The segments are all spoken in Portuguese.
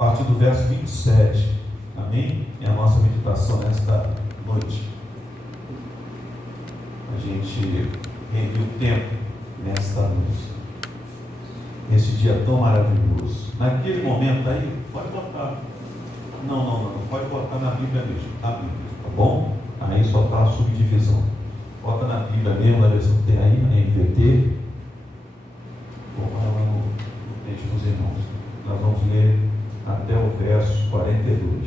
a partir do verso 27. Amém? É a nossa meditação nesta noite. A gente reviu o tempo nesta noite. Esse dia tão maravilhoso. Naquele momento aí, pode botar. Não. Pode botar na Bíblia mesmo. Na Bíblia, tá bom? Aí só está a subdivisão. Bota na Bíblia mesmo, na versão que tem aí, na NVT. Vou lá no texto dos irmãos. Nós vamos ler até o verso 42.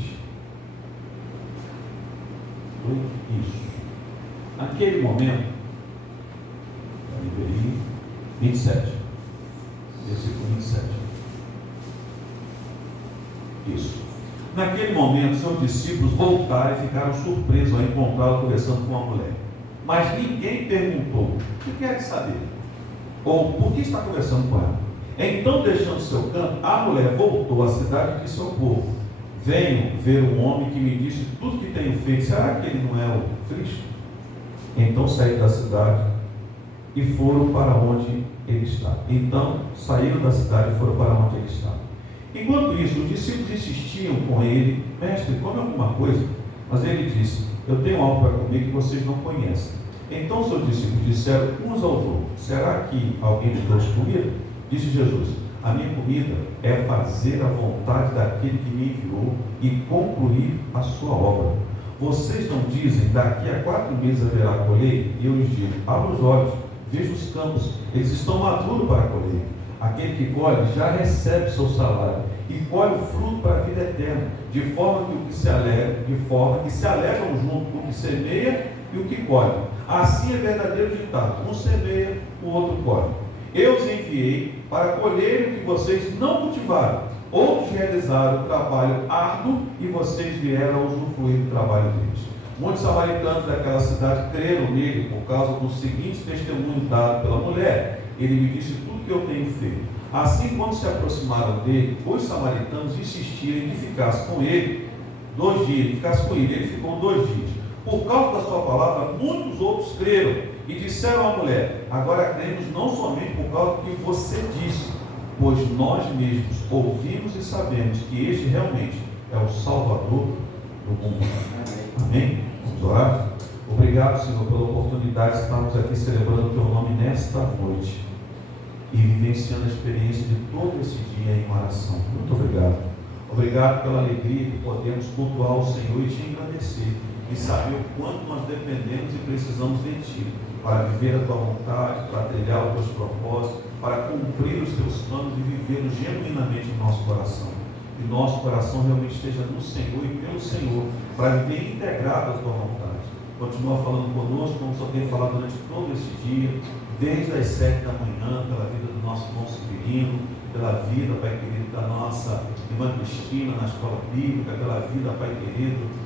Isso. Naquele momento, 27. Versículo 27. Isso. Naquele momento, seus discípulos voltaram e ficaram surpresos ao encontrá-lo conversando com uma mulher. Mas ninguém perguntou: o que quer saber? Ou por que está conversando com ela? Então, deixando seu canto, a mulher voltou à cidade e disse ao povo: venho ver um homem que me disse tudo que tenho feito. Será que ele não é o Cristo? Então saíram da cidade e foram para onde ele estava. Então saíram da cidade e foram para onde ele estava. Enquanto isso, os discípulos insistiam com ele: mestre, come alguma coisa. Mas ele disse: eu tenho algo para comer que vocês não conhecem. Então seus discípulos disseram uns aos outros: será que alguém lhe trouxe comida? Disse Jesus: a minha comida é fazer a vontade daquele que me enviou e concluir a sua obra. Vocês não dizem: daqui a 4 meses haverá colheita? E eu lhes digo: abra os olhos, veja os campos, eles estão maduros para colher. Aquele que colhe já recebe seu salário e colhe o fruto para a vida eterna, de forma que se alegram junto com o que semeia e o que colhe. Assim é verdadeiro ditado: um semeia, o outro colhe. Eu os enviei para colherem o que vocês não cultivaram. Outros realizaram o trabalho árduo e vocês vieram a usufruir do trabalho deles. Muitos samaritanos daquela cidade creram nele por causa do seguinte testemunho dado pela mulher: ele me disse tudo que eu tenho feito. Assim, quando se aproximaram dele, os samaritanos insistiram em que ficasse com ele 2 dias. Ele ficou 2 dias. Por causa da sua palavra, muitos outros creram e disseram à mulher: agora cremos não somente por causa do que você disse, pois nós mesmos ouvimos e sabemos que este realmente é o Salvador do mundo. Amém? Vamos orar? Obrigado, Senhor, pela oportunidade de estarmos aqui celebrando o Teu nome nesta noite e vivenciando a experiência de todo esse dia em oração. Muito obrigado. Obrigado pela alegria que podemos cultuar o Senhor e te engrandecer e saber o quanto nós dependemos e precisamos de Ti para viver a Tua vontade, para trilhar os Teus propósitos, para cumprir os Teus planos e vivê-los genuinamente no nosso coração. Que nosso coração realmente esteja no Senhor e pelo Senhor, para viver integrado à Tua vontade. Continua falando conosco, como só tem falado durante todo esse dia, desde as 7 da manhã, pela vida do nosso irmão Severino, pela vida, Pai querido, da nossa irmã Cristina na escola bíblica, pela vida, Pai querido,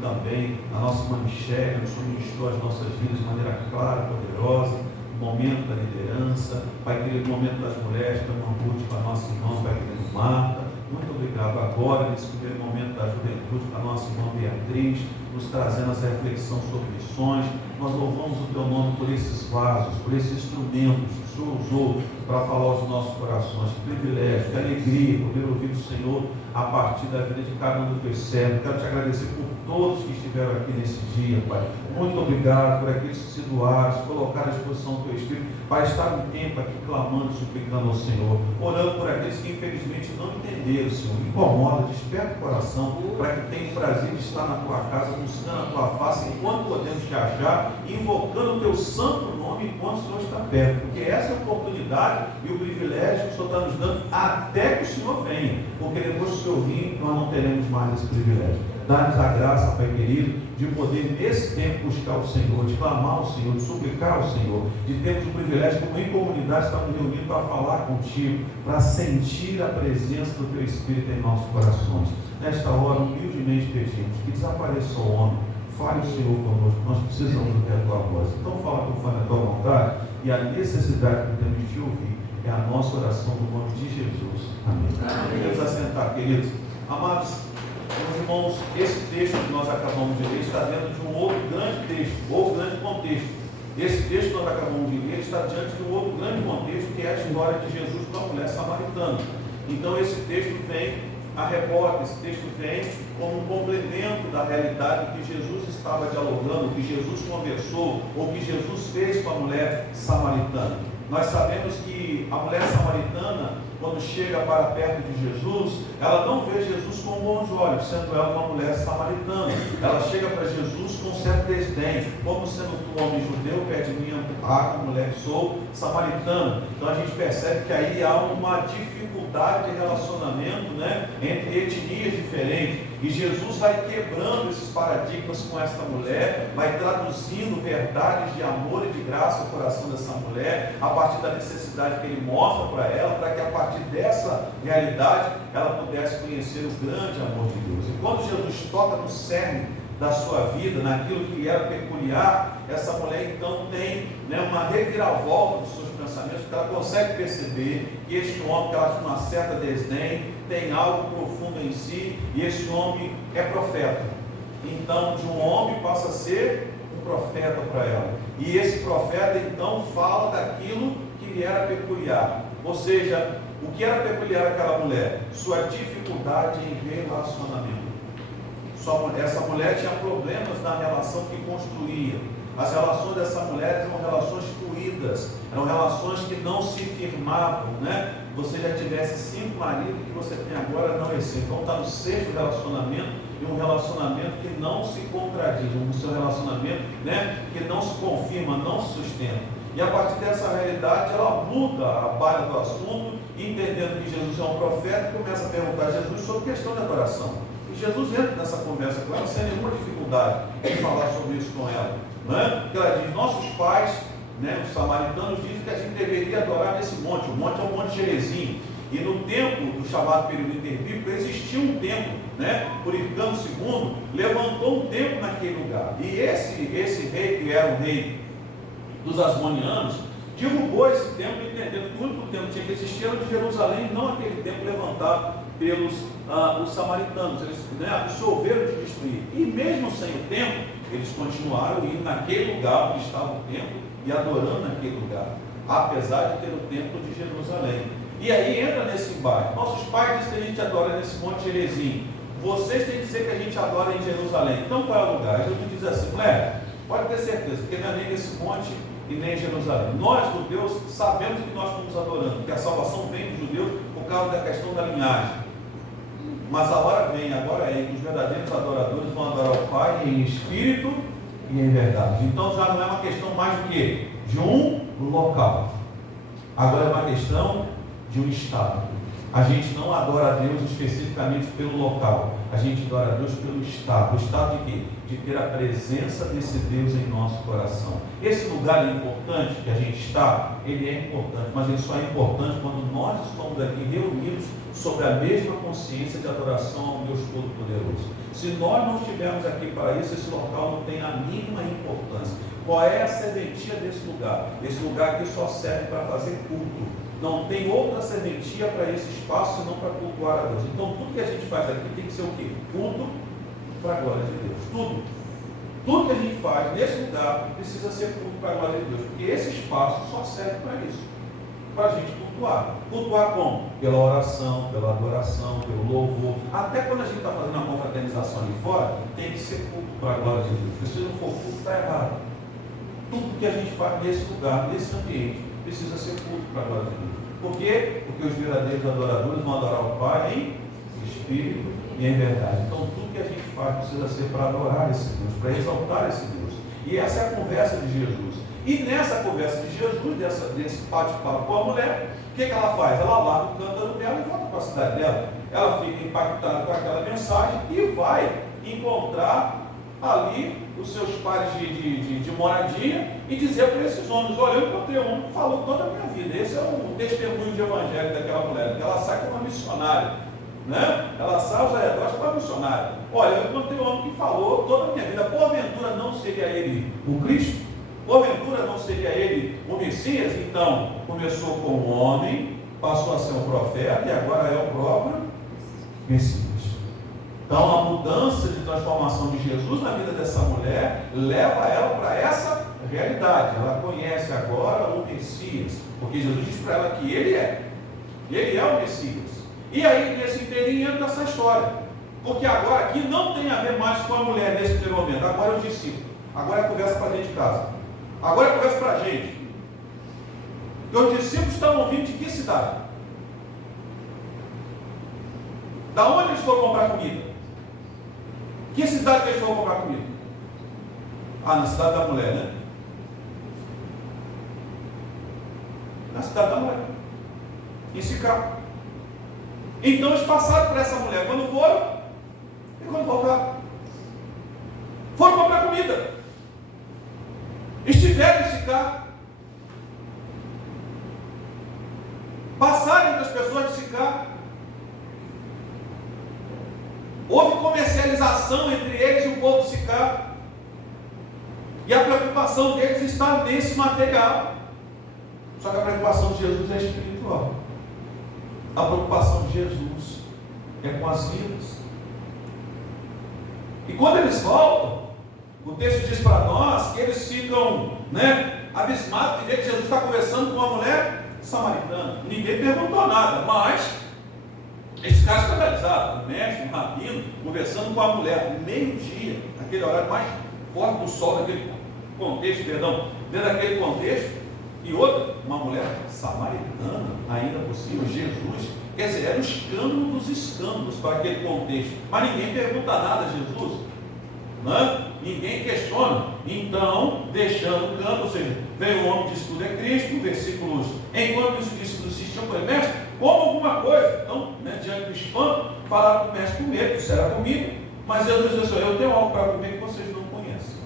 também, a nossa irmã Michele, que o Senhor ministrou as nossas vidas de maneira clara, poderosa, no momento da liderança, Pai querido, no momento das mulheres, com a irmã Ruth, com a nossa irmã, Pai querido, Marta. Muito obrigado agora, nesse primeiro momento da juventude, com a nossa irmã Beatriz, nos trazendo essa reflexão sobre missões. Nós louvamos o Teu nome por esses vasos, por esses instrumentos que o Senhor usou para falar aos nossos corações. Que privilégio, que alegria poder ouvir o Senhor a partir da vida de cada um dos Teus servos. Quero Te agradecer por todos que estiveram aqui nesse dia, Pai. Muito obrigado por aqueles que se doaram, se colocaram à disposição do Teu Espírito, para estar um tempo aqui clamando, suplicando ao Senhor, orando por aqueles que infelizmente não entenderam, Senhor. Incomoda, desperta o coração, para que tenham prazer de estar na Tua casa, buscando a Tua face enquanto podemos Te achar, invocando o Teu santo nome enquanto o Senhor está perto, porque essa é a oportunidade e o privilégio que o Senhor está nos dando até que o Senhor venha, porque depois que o Senhor vir, nós não teremos mais esse privilégio. Dá-nos a graça, Pai querido, de poder nesse tempo buscar o Senhor, de clamar ao Senhor, de suplicar ao Senhor, de termos o privilégio, como em comunidade, estarmos reunidos para falar contigo, para sentir a presença do Teu Espírito em nossos corações. Nesta hora, humildemente pedimos que desapareça o homem, fale o Senhor conosco, nós precisamos ouvir a Tua voz. Então fala conforme a Tua vontade, e a necessidade que temos de ouvir é a nossa oração no nome de Jesus. Amém. Vamos assentar, queridos. Amados, meus irmãos, esse texto que nós acabamos de ler está dentro de um outro grande texto, outro grande contexto. Esse texto que nós acabamos de ler está diante de um outro grande contexto, que é a história de Jesus com a mulher samaritana. Então esse texto vem a reboque, esse texto vem como um complemento da realidade que Jesus estava dialogando, que Jesus conversou, ou que Jesus fez com a mulher samaritana. Nós sabemos que a mulher samaritana, quando chega para perto de Jesus, ela não vê Jesus com bons olhos, sendo ela uma mulher samaritana. Ela chega para Jesus com um certo desdém, como sendo tu homem judeu, pede minha água, mulher que sou samaritana. Então a gente percebe que aí há uma dificuldade de relacionamento, né, entre etnias diferentes. E Jesus vai quebrando esses paradigmas com essa mulher, vai traduzindo verdades de amor e de graça no coração dessa mulher, a partir da necessidade que ele mostra para ela, para que a partir dessa realidade ela pudesse conhecer o grande amor de Deus. E quando Jesus toca no cerne da sua vida, naquilo que era peculiar, essa mulher então tem, né, uma reviravolta dos seus pensamentos, porque ela consegue perceber que este homem, que ela tinha uma certa desdém, tem algo profundo em si, e esse homem é profeta. Então, de um homem passa a ser um profeta para ela. E esse profeta então fala daquilo que lhe era peculiar. Ou seja, o que era peculiar àquela mulher? Sua dificuldade em relacionamento. Essa mulher tinha problemas na relação que construía. As relações dessa mulher eram relações fluídas, eram relações que não se firmavam, né? Você já tivesse 5 maridos, que você tem agora não é 5. Então está no 6º relacionamento, e um relacionamento que não se contradiz, um seu relacionamento, né, que não se confirma, não se sustenta. E a partir dessa realidade, ela muda a palha do assunto, entendendo que Jesus é um profeta, e começa a perguntar a Jesus sobre questão de adoração. E Jesus entra nessa conversa com ela sem nenhuma dificuldade em falar sobre isso com ela. Não é? Porque ela diz, nossos pais, né, os samaritanos, dizem que a gente deveria adorar nesse monte. O monte é o Monte Gerizim. E no tempo do chamado período interbíblico, existia um templo, né? Uricano II levantou um templo naquele lugar. E esse rei, que era o rei dos Asmonianos, derrubou esse templo, entendendo que o único templo que tinha que existir era o de Jerusalém, não aquele templo levantado pelos os samaritanos. Eles, né, absolveram de destruir. E mesmo sem o templo, eles continuaram indo naquele lugar onde estava o templo e adorando naquele lugar, apesar de ter o templo de Jerusalém. E aí entra nesse embate. Nossos pais dizem que a gente adora nesse Monte Gerizim. Vocês têm que dizer que a gente adora em Jerusalém. Então qual é o lugar? Jesus diz assim, mulher, pode ter certeza, que não é nem nesse monte e nem em Jerusalém. Nós, judeus, sabemos que nós estamos adorando, que a salvação vem dos judeus por causa da questão da linhagem. Mas a hora vem, agora é que os verdadeiros adoradores vão adorar o Pai em espírito e em verdade. Então já não é uma questão mais do que de um local. Agora é uma questão de um estado. A gente não adora a Deus especificamente pelo local. A gente adora a Deus pelo estado. O estado de quê? De ter a presença desse Deus em nosso coração. Esse lugar é importante que a gente está, ele é importante, mas ele só é importante quando nós estamos aqui reunidos sobre a mesma consciência de adoração ao Deus Todo-Poderoso. Se nós não estivermos aqui para isso, esse local não tem a mínima importância. Qual é a serventia desse lugar? Esse lugar aqui só serve para fazer culto. Não tem outra serventia para esse espaço, senão para cultuar a Deus. Então, tudo que a gente faz aqui tem que ser o quê? Culto para a glória de Deus. Tudo. Tudo que a gente faz nesse lugar precisa ser culto para a glória de Deus. Porque esse espaço só serve para isso. Para a gente cultuar. Cultuar como? Pela oração, pela adoração, pelo louvor. Até quando a gente está fazendo uma confraternização ali fora, tem que ser culto para a glória de Deus. Porque se não for culto, está errado. Tudo que a gente faz nesse lugar, nesse ambiente, precisa ser culto para a glória de Deus. Por quê? Porque os verdadeiros adoradores vão adorar o Pai em espírito e em verdade. Então tudo que a gente faz precisa ser para adorar esse Deus, para exaltar esse Deus. E essa é a conversa de Jesus. E nessa conversa de Jesus, desse bate-papo com a mulher, o que ela faz? Ela larga o cântaro dela e volta para a cidade dela. Ela fica impactada com aquela mensagem e vai encontrar ali os seus pares de moradia e dizer para esses homens, olha, eu encontrei um homem que falou toda a minha vida. Esse é o testemunho de evangelho daquela mulher, que ela sai como uma missionária, né? Ela sai aos arredores como uma missionária. Olha, eu encontrei um homem que falou toda a minha vida. Porventura não seria ele o Cristo? Porventura não seria ele o Messias? Então, começou com um homem, passou a ser um profeta e agora é o próprio Messias. Então, a mudança de transformação de Jesus na vida dessa mulher leva ela para essa realidade. Ela conhece agora o Messias, porque Jesus diz para ela que ele é o Messias. E aí, nesse inteirinho, entra essa história. Porque agora aqui não tem a ver mais com a mulher nesse primeiro momento. Agora é os discípulos. Agora é a conversa para dentro de casa. Agora é a conversa para a gente. E os discípulos estavam vindo de que cidade? Da onde eles foram comprar comida? Que cidade que eles foram comprar comida? Ah, na cidade da mulher, né? Na cidade da mulher. Em Sicá. Então eles passaram por essa mulher quando foram e quando voltaram. Foram comprar comida. Estiveram em Sicá. Passaram entre as pessoas de Sicá. Houve comercialização entre eles e o povo de Sicá. E a preocupação deles está nesse material. Só que a preocupação de Jesus é espiritual. A preocupação de Jesus é com as vidas. E quando eles voltam, o texto diz para nós que eles ficam, abismados de ver que Jesus está conversando com uma mulher samaritana. Ninguém perguntou nada, mas eles ficaram escandalizados. O mestre, o rabino, conversando com a mulher, meio-dia, aquele horário mais forte do sol, daquele contexto, dentro daquele contexto. E outra, uma mulher samaritana, ainda por cima, Jesus. Quer dizer, era um escândalo dos escândalos para aquele contexto. Mas ninguém pergunta nada a Jesus. Ninguém questiona. Então, deixando o canto, ou seja, veio o homem que diz tudo é Cristo, versículos. Enquanto os discípulos insistiam com ele, mestre, como alguma coisa. Então, diante do espanto, falaram para o mestre comer, isso era comida. Mas Jesus disse assim: eu tenho algo para comer que vocês não conhecem.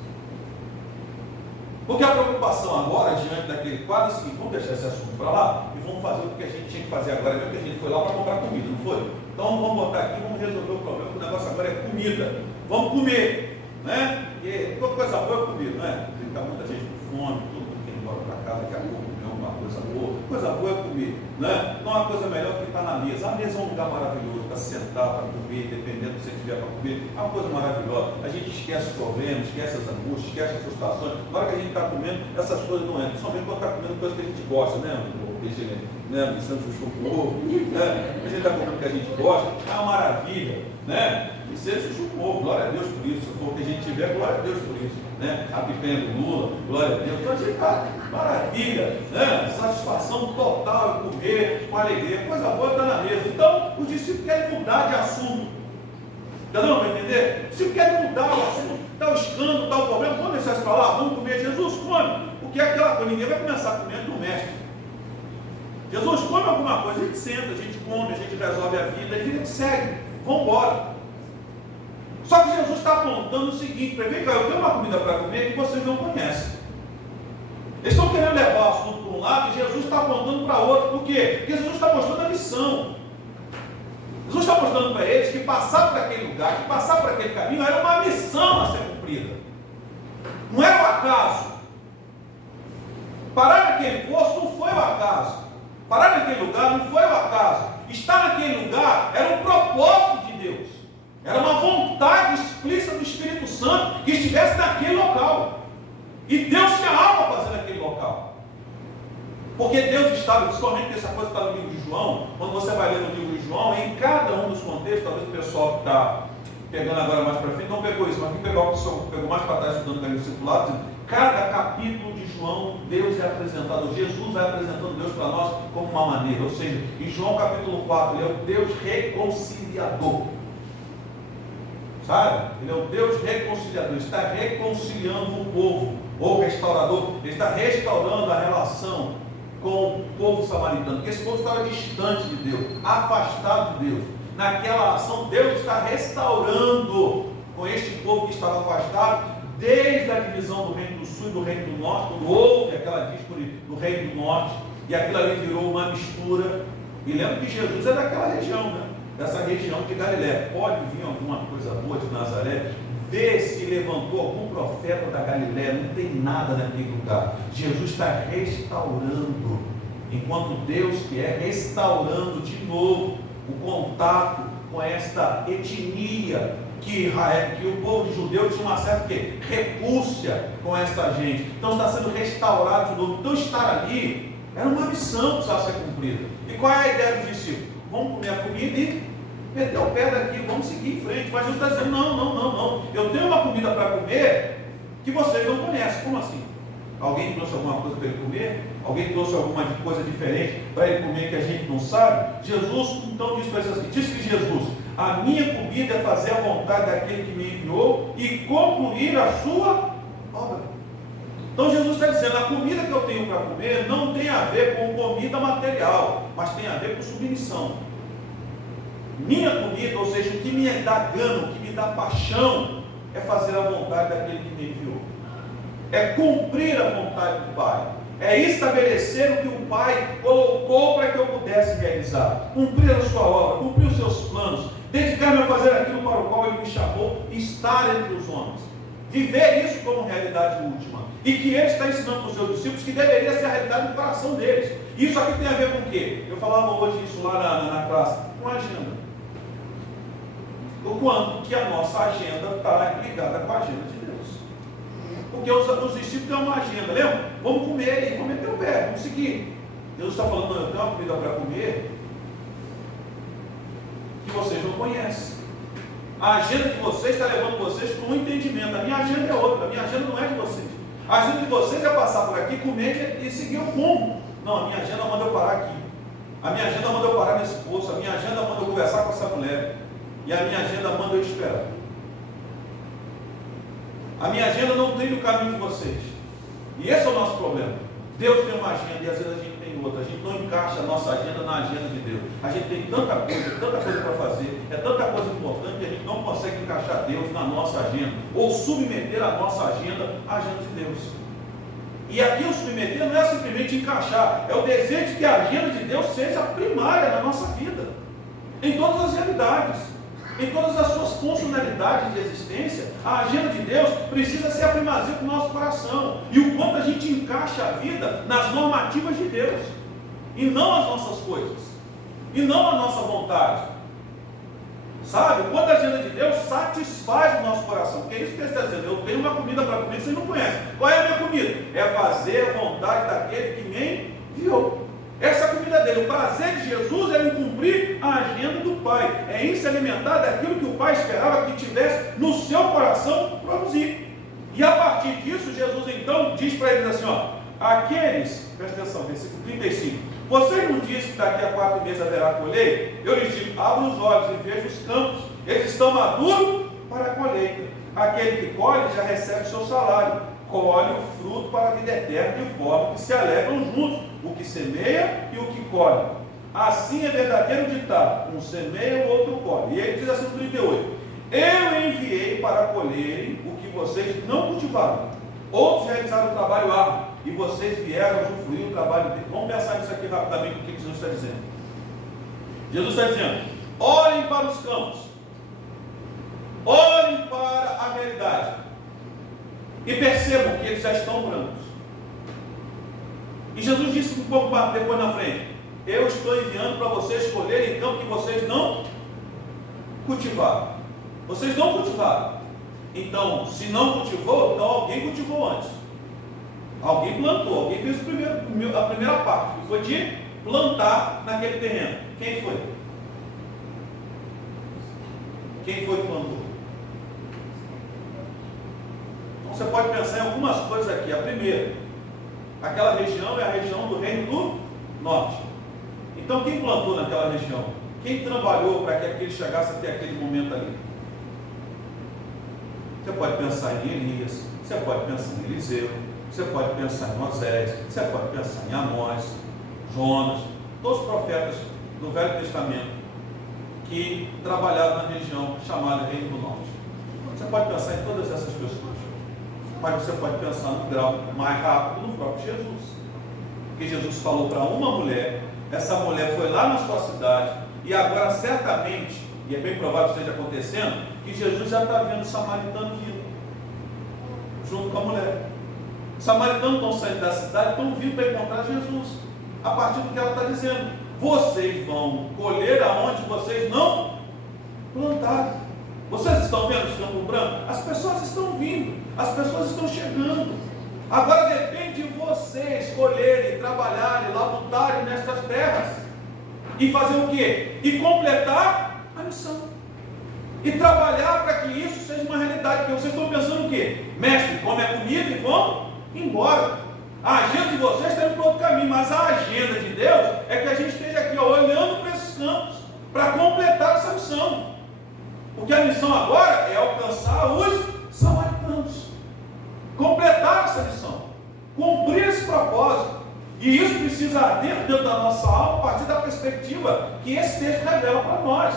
Porque a preocupação agora, diante daquele quadro, é o seguinte: vamos deixar esse assunto para lá e vamos fazer o que a gente tinha que fazer agora, mesmo que a gente foi lá para comprar comida, não foi? Então vamos botar aqui, vamos resolver o problema, que o negócio agora é comida. Vamos comer, Porque toda coisa boa é comida, não é? Fica muita gente com fome, todo mundo quer ir embora para casa, daqui a pouco comer alguma coisa boa. Coisa boa é comer, Não há coisa melhor que estar na mesa. A mesa é um lugar maravilhoso para sentar, para comer, dependendo do que você tiver para comer. É uma coisa maravilhosa. A gente esquece os problemas, esquece as angústias, esquece as frustrações. Na hora que a gente está comendo, essas coisas não entram. Somente quando está comendo coisas que a gente gosta, Santos com ovo, A gente está comendo o que a gente gosta, é uma maravilha, E ser chuchu com ovo, glória a Deus por isso. Se for o que a gente tiver, glória a Deus por isso, A picanha do Lula, glória a Deus. Então a gente está maravilha, Satisfação total em comer com alegria, coisa boa está na mesa. Então os discípulos querem mudar de assunto. Entendeu? Vai entender? Se querem mudar o assunto, está o escândalo, está o problema, vamos deixar isso para lá, vamos comer. Jesus, come. O que é aquela coisa? Ninguém vai começar comendo do mestre. Jesus, come alguma coisa, a gente senta, a gente come, a gente resolve a vida, a vida segue, vamos embora. Só que Jesus está apontando o seguinte: vem cá, eu tenho uma comida para comer que vocês não conhecem. Eles estão querendo levar o assunto para um lado e Jesus está apontando para outro. Por quê? Porque Jesus está mostrando a missão. Jesus está mostrando para eles que passar por aquele lugar, que passar por aquele caminho era uma missão a ser cumprida. Não era o acaso. Parar naquele posto não foi o acaso. Parar naquele lugar não foi o acaso. Estar naquele lugar era um propósito de Deus. Era uma vontade explícita do Espírito Santo que estivesse naquele local. E Deus tinha algo a fazer naquele local. Porque Deus estava, principalmente essa coisa que está no livro de João, quando você vai ler no livro de João, em cada um dos contextos, talvez o pessoal que está pegando agora mais para frente não pegou isso, mas quem pegou mais para trás estudando caminho circulado, cada capítulo de João, Deus é apresentado, Jesus vai apresentando Deus para nós como uma maneira. Ou seja, em João capítulo 4, ele é o Deus reconciliador. Sabe? Ele é o Deus reconciliador, ele está reconciliando o povo, ou restaurador, ele está restaurando a relação com o povo samaritano, porque esse povo estava distante de Deus, afastado de Deus. Naquela ação, Deus está restaurando com este povo que estava afastado, desde a divisão do reino do sul e do reino do norte, quando houve aquela díspore do reino do norte, e aquilo ali virou uma mistura. E lembra que Jesus é daquela região, dessa região de Galiléia. Pode vir alguma coisa boa de Nazaré, vê se levantou algum profeta da Galiléia, não tem nada naquele lugar. Jesus está restaurando, enquanto Deus que é restaurando de novo o contato com esta etnia que o povo judeu tinha uma certa repulsa com esta gente. Então está sendo restaurado de novo. Então estar ali era uma missão que precisava ser cumprida. E qual é a ideia dos discípulos? vamos comer a comida e meter o pé daqui, vamos seguir em frente. Mas Jesus está dizendo, não, eu tenho uma comida para comer que vocês não conhecem. Como assim? Alguém trouxe alguma coisa para ele comer? Alguém trouxe alguma coisa diferente para ele comer que a gente não sabe? Jesus então disse para eles assim, disse que Jesus, a minha comida é fazer a vontade daquele que me enviou e concluir a sua obra. Então Jesus está dizendo, a comida que eu tenho para comer não tem a ver com comida material, mas tem a ver com submissão. Minha comida, ou seja, o que me dá gano, o que me dá paixão, é fazer a vontade daquele que me enviou. É cumprir a vontade do Pai. É estabelecer o que o Pai colocou para que eu pudesse realizar. Cumprir a sua obra, cumprir os seus planos, dedicar-me a fazer aquilo para o qual Ele me chamou, estar entre os homens. Viver isso como realidade última. E que Ele está ensinando para os seus discípulos que deveria ser a realidade do coração deles. Isso aqui tem a ver com o quê? Eu falava hoje isso lá na classe, com a agenda. O quanto que a nossa agenda está ligada com a agenda de Deus. Porque os discípulos têm uma agenda, lembra? Vamos comer e vamos meter o pé, vamos seguir. Deus está falando, não, eu tenho uma comida para comer que vocês não conhecem. A agenda de vocês está levando vocês para um entendimento. A minha agenda é outra, a minha agenda não é de vocês. A agenda de vocês é passar por aqui, comer e seguir o rumo. Não, a minha agenda manda eu parar aqui. A minha agenda manda eu parar nesse poço. A minha agenda manda eu conversar com essa mulher. E a minha agenda manda eu esperar. A minha agenda não tem no caminho de vocês. E esse é o nosso problema. Deus tem uma agenda e às vezes a gente tem outra. A gente não encaixa a nossa agenda na agenda de Deus. A gente tem tanta coisa para fazer, é tanta coisa importante que a gente não consegue encaixar Deus na nossa agenda, ou submeter a nossa agenda à agenda de Deus. E aqui o submeter não é simplesmente encaixar, é o desejo de que a agenda de Deus seja primária na nossa vida, em todas as realidades, em todas as suas funcionalidades de existência. A agenda de Deus precisa ser a primazia do nosso coração, e o quanto a gente encaixa a vida nas normativas de Deus, e não as nossas coisas, e não a nossa vontade. Sabe, quando a agenda de Deus satisfaz o nosso coração, porque é isso que ele está dizendo, eu tenho uma comida para comer que vocês não conhecem. Qual é a minha comida? É fazer a vontade daquele que me enviou. Essa é a comida dele. O prazer de Jesus é em cumprir a agenda do Pai, é em se alimentar daquilo que o Pai esperava que tivesse no seu coração produzir. E a partir disso, Jesus então diz para eles assim, ó, aqueles, presta atenção, versículo 35, vocês não dizem que daqui a 4 meses haverá colheita? Eu lhes digo, abra os olhos e veja os campos, eles estão maduros para a colheita. Aquele que colhe já recebe o seu salário, colhe o fruto para a vida eterna, de forma que se alegram juntos, o que semeia e o que colhe. Assim é verdadeiro ditado, um semeia, o outro colhe. E ele diz assim no 38, eu enviei para colherem o que vocês não cultivaram, outros realizaram o trabalho árduo, e vocês vieram usufruir o trabalho dele. Vamos pensar nisso aqui rapidamente, o que Jesus está dizendo. Jesus está dizendo, olhem para os campos, olhem para a realidade, e percebam que eles já estão brancos. E Jesus disse um pouco depois na frente, eu estou enviando para vocês colherem campo que vocês não cultivaram. Vocês não cultivaram. Então, se não cultivou, então alguém cultivou antes. Alguém plantou, alguém fez a primeira parte, que foi de plantar naquele terreno. Quem foi? Quem foi que plantou? Então você pode pensar em algumas coisas aqui. A primeira, aquela região é a região do Reino do Norte. Então quem plantou naquela região? Quem trabalhou para que aquele chegasse até aquele momento ali? Você pode pensar em Elias, você pode pensar em Eliseu, você pode pensar em Moisés, você pode pensar em Amós, Jonas, todos os profetas do Velho Testamento que trabalharam na região chamada Reino do Norte. Você pode pensar em todas essas pessoas, mas você pode pensar no grau mais rápido no próprio Jesus. Porque Jesus falou para uma mulher, essa mulher foi lá na sua cidade, e agora certamente, e é bem provável que esteja acontecendo, que Jesus já está vendo o samaritano vindo, junto com a mulher. Os samaritanos estão saindo da cidade, estão vindo para encontrar Jesus, a partir do que ela está dizendo. Vocês vão colher aonde vocês não plantaram. Vocês estão vendo o campo branco? As pessoas estão vindo, as pessoas estão chegando. Agora depende de vocês colherem, trabalharem, labutarem nestas terras. e fazer o quê? E completar a missão. E trabalhar para que isso seja uma realidade. Porque vocês estão pensando o quê? Mestre, come a comida e vão embora. A agenda de vocês está indo para outro caminho, mas a agenda de Deus é que a gente esteja aqui, ó, olhando para esses campos, para completar essa missão. Porque a missão agora é alcançar os samaritanos, completar essa missão, cumprir esse propósito. E isso precisa arder dentro da nossa alma a partir da perspectiva que esse texto revela para nós.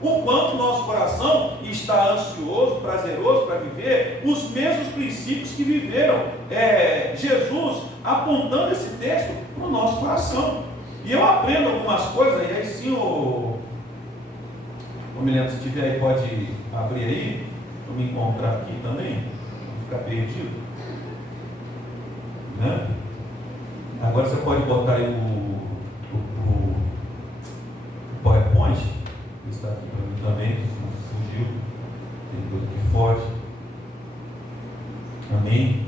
O quanto nosso coração está ansioso, prazeroso para viver os mesmos princípios que viveram Jesus, apontando esse texto para o nosso coração. E eu aprendo algumas coisas, e aí sim o Milena, se tiver aí, pode abrir aí, para me encontrar aqui também, não ficar perdido. Né? Agora você pode botar aí o PowerPoint. Está aqui para mim também, fugiu, tem coisa que foge. Amém?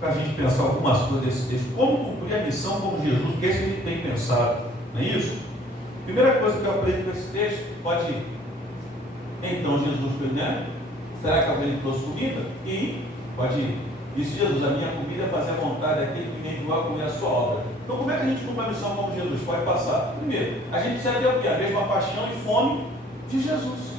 Para a gente pensar algumas coisas desse texto, como cumprir a missão como Jesus, porque isso a gente tem pensado, não é isso? Primeira coisa que eu aprendi com esse texto, pode ir. Então Jesus foi, né? Será que alguém trouxe comida? E pode ir. Disse Jesus, a minha comida é fazer a vontade daquele que me enviou a comer a sua obra. Então como é que a gente cumpre a missão como Jesus? Pode passar. Primeiro, a gente precisa ter o quê? A mesma paixão e fome de Jesus.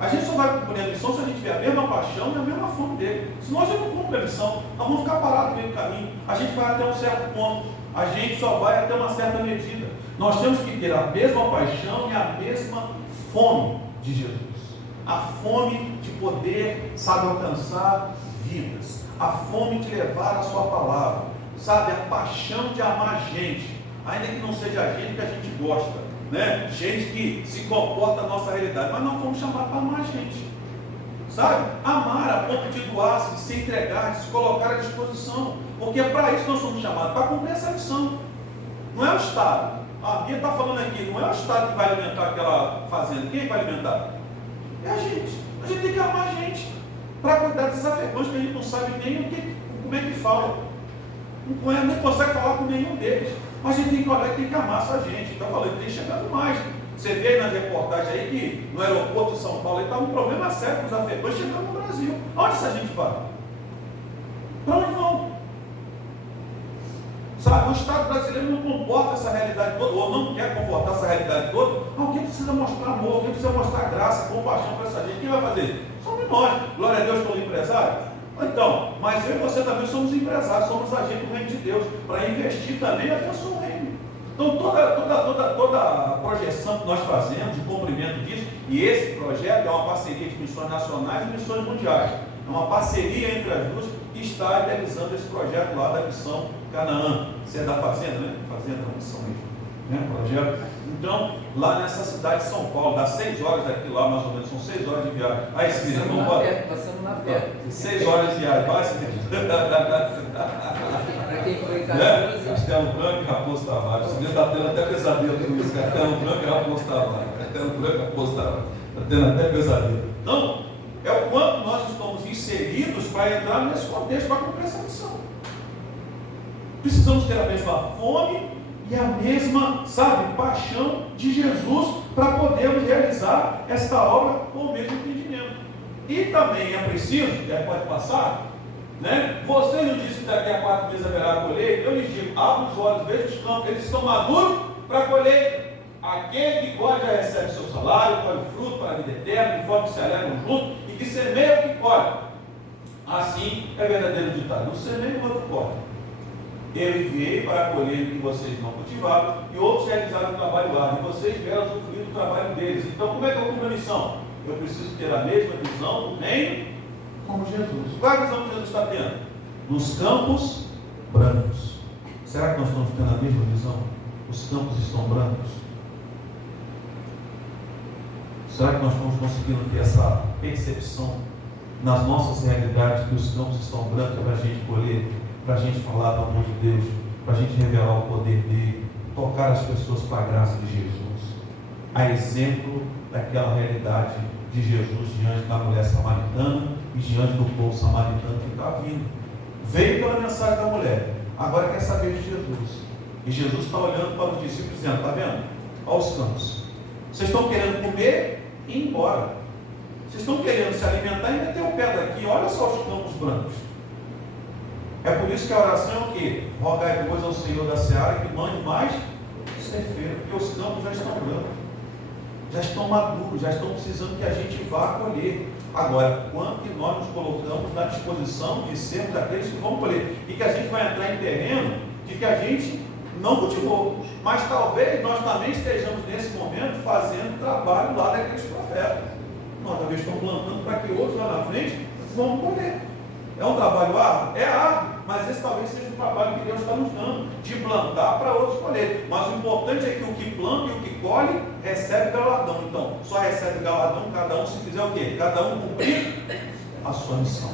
A gente só vai cumprir a missão se a gente tiver a mesma paixão e a mesma fome dele. Senão a gente não cumpre a missão. Nós vamos ficar parados no meio do caminho. A gente vai até um certo ponto. A gente só vai até uma certa medida. Nós temos que ter a mesma paixão e a mesma fome de Jesus. A fome de poder, sabe, alcançar vidas. A fome de levar a sua palavra. Sabe, a paixão de amar gente. Ainda que não seja a gente que a gente gosta. Né? Gente que se comporta a nossa realidade, mas nós fomos chamados para amar gente, sabe? Amar a ponto de doar-se, de se entregar, de se colocar à disposição, porque é para isso que nós somos chamados, para cumprir essa missão. Não é o Estado, a Bia está falando aqui, não é o Estado que vai alimentar aquela fazenda, quem vai alimentar? É a gente tem que amar a gente, para cuidar desses afegãos que a gente não sabe nem como é que fala, nem consegue falar com nenhum deles. Mas a gente tem que olhar e tem que amar essa gente. Então eu falei, tem chegado mais. Você vê nas reportagens aí que no aeroporto de São Paulo está um problema sério com os afegãos chegando no Brasil. Onde essa gente vai? Para onde vão? Sabe, o Estado brasileiro não comporta essa realidade toda, ou não quer comportar essa realidade toda. Alguém precisa mostrar amor, alguém precisa mostrar graça, compaixão para essa gente. Quem vai fazer? Somos nós. Glória a Deus, como empresário. Então, mas eu e você também somos empresários, somos agentes do reino de Deus, para investir também na pessoa do reino. Então, toda a projeção que nós fazemos, o cumprimento disso, e esse projeto é uma parceria de missões nacionais e missões mundiais. É uma parceria entre as duas que está realizando esse projeto lá da missão Canaã. Você é da fazenda, né? Fazenda é uma missão mesmo. Né? Projeto. Então, lá nessa cidade de São Paulo, dá 6 horas daqui lá, mais ou menos, são 6 horas de viagem. Aí, Espírito, vamos embora. Passamos lá perto. 6 horas de viagem, vai, Espírito. Para quem foi em casa, Castelo Branco e Raposo Tavares. O Espírito está tendo até pesadelo com isso. Castelo Branco e Raposo Tavares. Castelo Branco e Raposo Tavares. Está tendo até pesadelo. Não, é o quanto nós estamos inseridos para entrar nesse contexto, para cumprir essa missão. Precisamos ter a mesma fome e a mesma, sabe, paixão de Jesus para podermos realizar esta obra com o mesmo entendimento. E também é preciso, que aí pode passar, né? Vocês não dizem que daqui a 4 meses haverá colheita. Eu lhes digo, abre os olhos, veja os campos, eles estão maduros para a colheita. Aquele que colhe já recebe seu salário, colhe o fruto para a vida eterna, de forma que se alegram junto e que semeia o que colhe. Assim é verdadeiro ditado: não semeia o outro colhe. Eu enviei para colher o que vocês não cultivaram, e outros realizaram o trabalho árduo, e vocês vieram usufruir do trabalho deles. Então, como é que eu cumpro a missão? Eu preciso ter a mesma visão do reino como Jesus. Qual é a visão que Jesus está tendo? Nos campos brancos. Será que nós estamos tendo a mesma visão? Os campos estão brancos? Será que nós estamos conseguindo ter essa percepção nas nossas realidades que os campos estão brancos para a gente colher? Para a gente falar do amor de Deus, para a gente revelar o poder dele, tocar as pessoas com a graça de Jesus. A exemplo daquela realidade de Jesus diante da mulher samaritana e diante do povo samaritano que está vindo. Veio pela mensagem da mulher, agora quer saber de Jesus. E Jesus está olhando para os discípulos dizendo: está vendo? aos campos. Vocês estão querendo comer e ir embora. Vocês estão querendo se alimentar e meter o pé daqui. Olha só os campos brancos. É por isso que a oração é o quê? Rogai, pois, ao Senhor da seara que mande mais ceifeiro, porque os campos já estão brancos, já estão maduros, já estão precisando que a gente vá colher. Agora, quanto que nós nos colocamos na disposição de sermos aqueles que vão colher? E que a gente vai entrar em terreno de que a gente não cultivou. Mas talvez nós também estejamos nesse momento fazendo trabalho lá daqueles profetas. Nós talvez estamos plantando para que outros lá na frente vão colher. É um trabalho árduo? É árduo, mas esse talvez seja o trabalho que Deus está nos dando, de plantar para outros colher. Mas o importante é que o que planta e o que colhe recebe galardão. Então, só recebe galardão cada um se fizer o quê? Cada um cumprir a sua missão.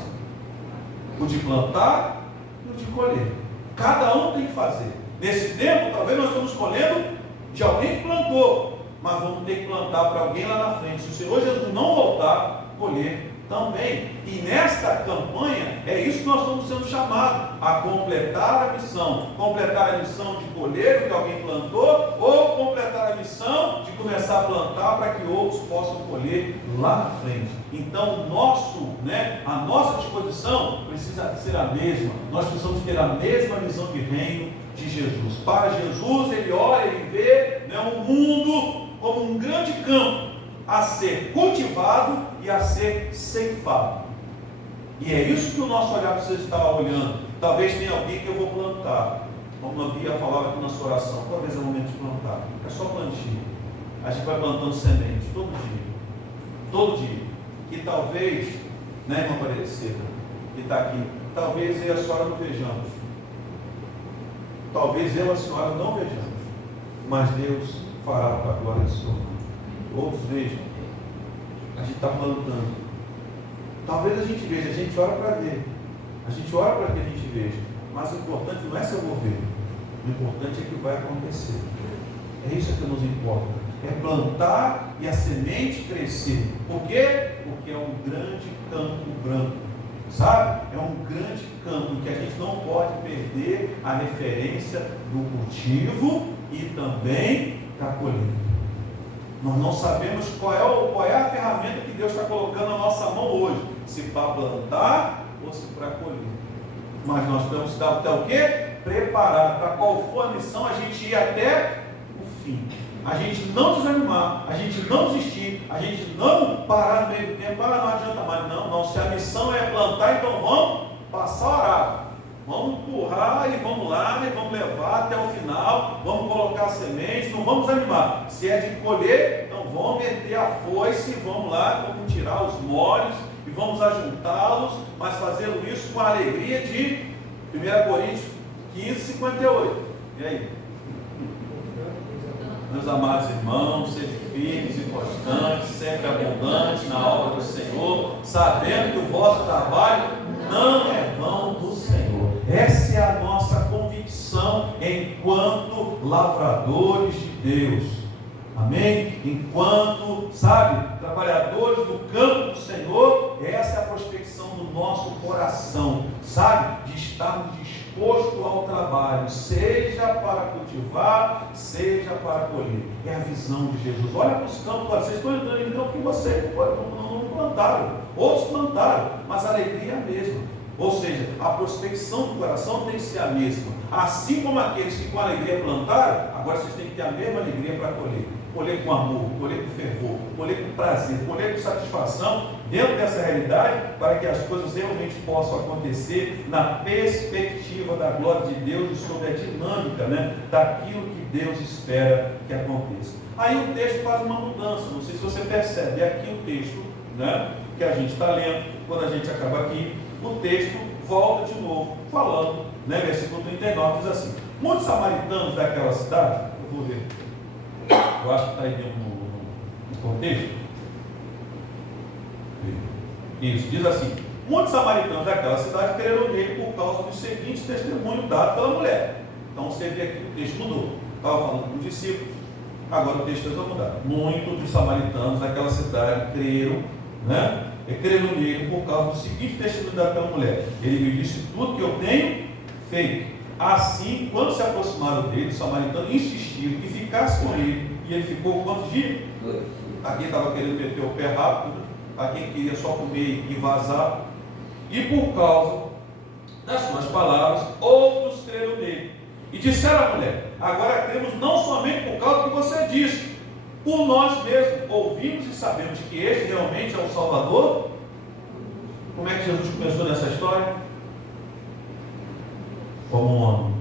O de plantar e o de colher. Cada um tem que fazer. Nesse tempo, talvez nós estamos colhendo de alguém que plantou, mas vamos ter que plantar para alguém lá na frente. Se o Senhor Jesus não voltar, colher também. E nesta campanha é isso que nós estamos sendo chamados a completar a missão. Completar a missão de colher o que alguém plantou, ou completar a missão de começar a plantar para que outros possam colher lá na frente. Então a nossa disposição precisa ser a mesma. Nós precisamos ter a mesma visão de reino de Jesus. Para Jesus, ele olha e vê o mundo como um grande campo a ser cultivado e a ser ceifado. E é isso que o nosso olhar precisa estar olhando. Talvez tenha alguém que eu vou plantar. Como a Bia falava aqui na sua oração, talvez é o momento de plantar. É só plantio. A gente vai plantando sementes todo dia. Todo dia. E talvez, irmã Aparecida, que está aqui, talvez eu e a senhora não vejamos. Talvez eu e a senhora não vejamos. Mas Deus fará para a glória do Senhor. Outros vejam. A gente está plantando. Talvez a gente veja, a gente ora para ver. A gente ora para que a gente veja. Mas o importante não é se eu vou ver. O importante é que vai acontecer. É isso que nos importa. É plantar e a semente crescer. Por quê? Porque é um grande campo branco. Sabe? É um grande campo que a gente não pode perder a referência do cultivo e também da colheita. Nós não sabemos qual é a ferramenta que Deus está colocando na nossa mão hoje, se para plantar ou se para colher. Mas nós temos que estar até o quê? Preparado para qual for a missão, a gente ir até o fim. A gente não desanimar, a gente não desistir, a gente não parar no meio do tempo, não adianta mais. Não, se a missão é plantar, então vamos passar a orar. Vamos empurrar e vamos lá e vamos levar até o final, vamos colocar a semente, não vamos animar. Se é de colher, então vamos meter a foice, vamos lá, vamos tirar os molhos e vamos ajuntá-los, mas fazendo isso com a alegria de 1 Coríntios 15, 58. E aí? Meus amados irmãos, sejam firmes e constantes, sempre abundantes na obra do Senhor, sabendo que o vosso trabalho não é vão do Senhor. Essa é a nossa convicção enquanto lavradores de Deus. Amém? Enquanto, trabalhadores do campo do Senhor, essa é a prospecção do nosso coração, de estarmos dispostos ao trabalho, seja para cultivar, seja para colher. É a visão de Jesus. Olha para os campos, vocês estão entrando em campo que vocês não plantaram, outros plantaram, mas a alegria é a mesma. Ou seja, a prospecção do coração tem que ser a mesma. Assim como aqueles que com alegria plantaram, agora vocês têm que ter a mesma alegria para colher. Colher com amor, colher com fervor, colher com prazer, colher com satisfação, dentro dessa realidade, para que as coisas realmente possam acontecer na perspectiva da glória de Deus e sob a dinâmica daquilo que Deus espera que aconteça. Aí o texto faz uma mudança, não sei se você percebe, é aqui o texto que a gente está lendo, quando a gente acaba aqui, o texto volta de novo, falando, versículo 39, diz assim: muitos samaritanos daquela cidade, eu vou ver, eu acho que está aí dentro no contexto, isso, diz assim: muitos samaritanos daquela cidade creram nele por causa dos seguintes testemunhos dados pela mulher. Então você vê aqui que o texto mudou, estava falando com os discípulos, agora o texto vai mudar. Muitos dos samaritanos daquela cidade creram, creram nele por causa do seguinte testemunho daquela mulher: ele me disse tudo que eu tenho feito. Assim, quando se aproximaram dele, os samaritanos insistiram que ficasse com ele, E ele ficou quantos dias? 2 dias. Aqui estava querendo meter o pé rápido, né? Aqui queria só comer e vazar. E por causa das suas palavras, outros creram nele. E disseram à mulher: agora cremos não somente por causa do que você disse, por nós mesmos ouvimos e sabemos que este realmente é o Salvador. Como é que Jesus começou nessa história? Como um homem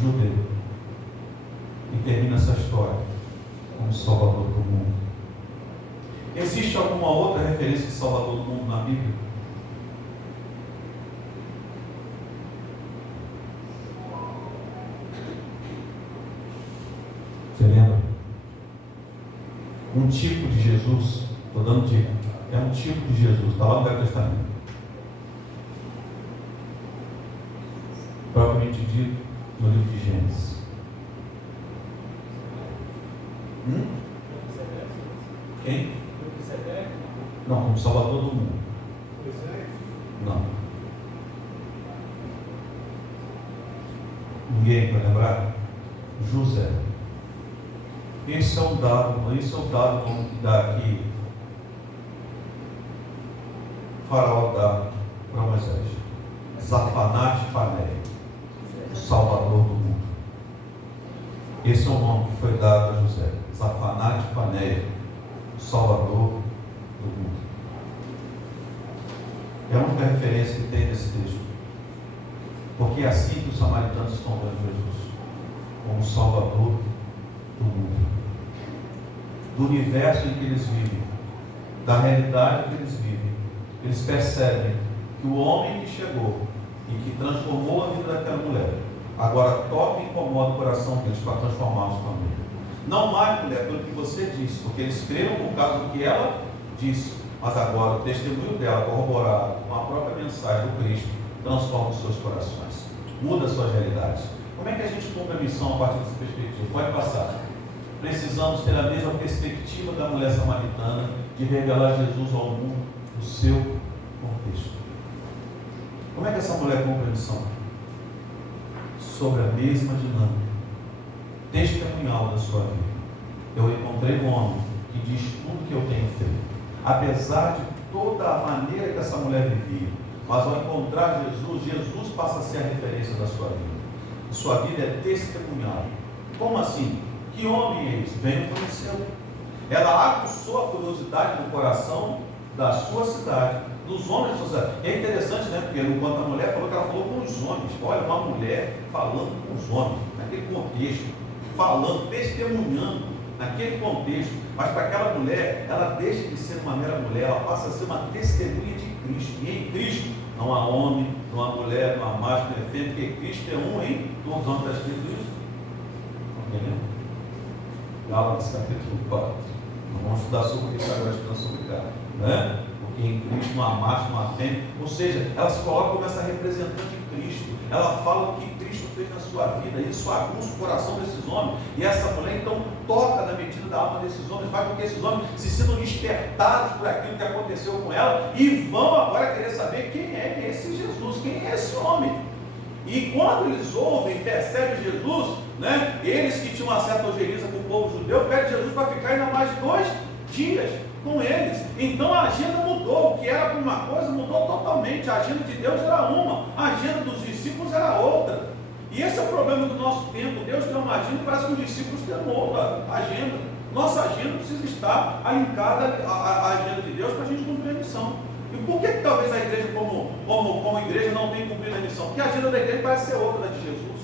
judeu. E termina essa história como Salvador do mundo. Existe alguma outra referência de Salvador do mundo na Bíblia? Você lembra? Um tipo de Jesus, estou dando dica, é um tipo de Jesus, está lá no Velho Testamento. Propriamente dito, no livro de Gênesis. Quem? Não, como Salvador do mundo. Não. Ninguém vai lembrar? José. Esse é o dado que dá aqui. Faraó dá para Moisés. Zafanate Paneia, o Salvador do mundo. Esse é o nome que foi dado a José. Zafanate Paneia, o Salvador do mundo. É a única referência que tem nesse texto. Porque é assim que os samaritanos estão vendo Jesus, como Salvador do mundo. Do universo em que eles vivem, da realidade que eles vivem, eles percebem que o homem que chegou e que transformou a vida daquela mulher, agora toca e incomoda o coração deles para transformá-los também. Não mais, mulher, pelo que você disse, porque eles creram por causa do que ela disse, mas agora o testemunho dela, corroborado com a própria mensagem do Cristo, transforma os seus corações, muda as suas realidades. Como é que a gente cumpre a missão a partir dessa perspectiva? Pode passar. Precisamos ter a mesma perspectiva da mulher samaritana de revelar Jesus ao mundo no seu contexto. Como é que essa mulher cumpre a missão? Sobre a mesma dinâmica testemunhal da sua vida. Eu encontrei um homem que diz tudo que eu tenho feito, apesar de toda a maneira que essa mulher vivia, mas ao encontrar Jesus, Jesus passa a ser a referência da sua vida. Sua vida é testemunhal. Como assim? Que homem é esse? Venham conhecê-lo. Ela aguçou a curiosidade no coração da sua cidade, dos homens da sua cidade. É interessante, né? Porque enquanto a mulher falou que ela falou com os homens. Olha, uma mulher falando com os homens, naquele contexto, falando, testemunhando naquele contexto. Mas para aquela mulher, ela deixa de ser uma mera mulher, ela passa a ser uma testemunha de Cristo. E em Cristo não há homem, não há mulher, não há macho, não há fêmea, porque Cristo é um em todos os homens. Está escrito isso? Entendeu? Gálatas capítulo 4. Não vamos estudar sobre isso agora, estudando sobre carne, né? Porque em Cristo não há macho, não há fêmea. Ou seja, ela se coloca como essa representante de Cristo. Ela fala o que Cristo fez na sua vida. Isso aguça o coração desses homens. E essa mulher então toca na medida da alma desses homens, faz com que esses homens se sintam despertados por aquilo que aconteceu com ela e vão agora querer saber quem é esse Jesus, quem é esse homem. E quando eles ouvem, percebem Jesus, né, eles que tinham uma certa ojeriza com o povo judeu, pedem Jesus para ficar ainda mais 2 dias com eles. Então a agenda mudou. O que era para uma coisa mudou totalmente. A agenda de Deus era uma, a agenda dos discípulos era outra. E esse é o problema do nosso tempo. Deus tem uma agenda e parece que os discípulos têm outra agenda. Nossa agenda precisa estar alinkada à agenda de Deus para a gente cumprir a missão. E por que talvez a igreja como igreja não tem cumprido a missão? Porque a agenda da igreja parece ser outra da de Jesus.